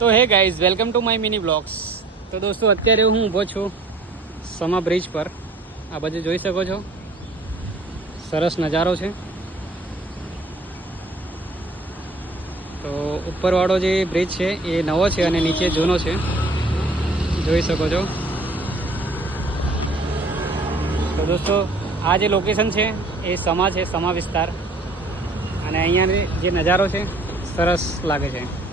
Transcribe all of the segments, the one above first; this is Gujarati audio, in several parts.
તો hey guys welcome to my mini blogs તો દોસ્તો, અત્યારે હું ઊભો છું સમા બ્રિજ પર. આ બાજુ જોઈ શકો છો. સરસ નજારો છે. તો ઉપરવાળો જે બ્રિજ છે, એ નવો છે અને નીચે જૂનો છે. જોઈ શકો છો. તો દોસ્તો, આ જે લોકેશન છે, એ સમા છે, સમા વિસ્તાર. અને અહીંયા જે નજારો છે, સરસ લાગે છે.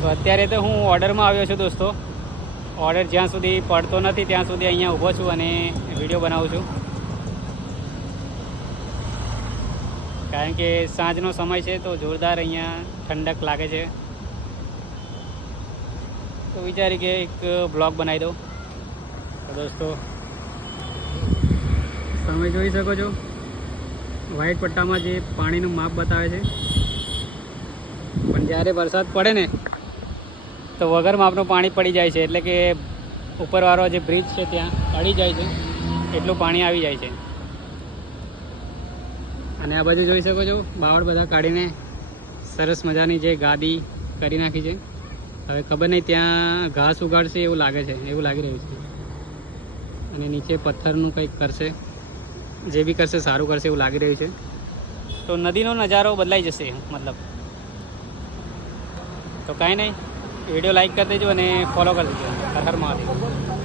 તો અત્યારે તો હું ઓર્ડરમાં આવ્યો છું દોસ્તો. ઓર્ડર જ્યાં સુધી પડતો નથી ત્યાં સુધી અહીંયા ઊભો છું અને વીડિયો બનાવું છું. કારણ કે સાંજનો સમય છે તો જોરદાર અહીંયા ઠંડક લાગે છે. તો વિચારી કે એક બ્લોગ બનાવી દઉં. તો દોસ્તો, તમે જોઈ શકો છો, વ્હાઈટ પટ્ટામાં જે પાણીનું માપ બતાવે છે. પણ જ્યારે વરસાદ પડે ને તો વગર માપનું પાણી પડી જાય છે એટલે કે ઉપરવાળો જે બ્રિજ છે ત્યાં અડી જાય છે, એટલું પાણી આવી જાય છે. અને આ બાજુ જોઈ શકો છો, બાવળ બધા કાઢીને સરસ મજાની જે ગાદી કરી નાખી છે. હવે ખબર નહીં ત્યાં ઘાસ ઉગાડશે એવું લાગે છે, એવું લાગી રહ્યું છે. અને નીચે પથ્થરનું કંઈક કરશે, જે બી કરશે સારું કરશે એવું લાગી રહ્યું છે. તો નદીનો નજારો બદલાઈ જશે, મતલબ. તો કાંઈ નહીં. વીડિયો લાઈક કરી દેજો અને ફોલો કરી દેજો. હર હર મહાદેવ.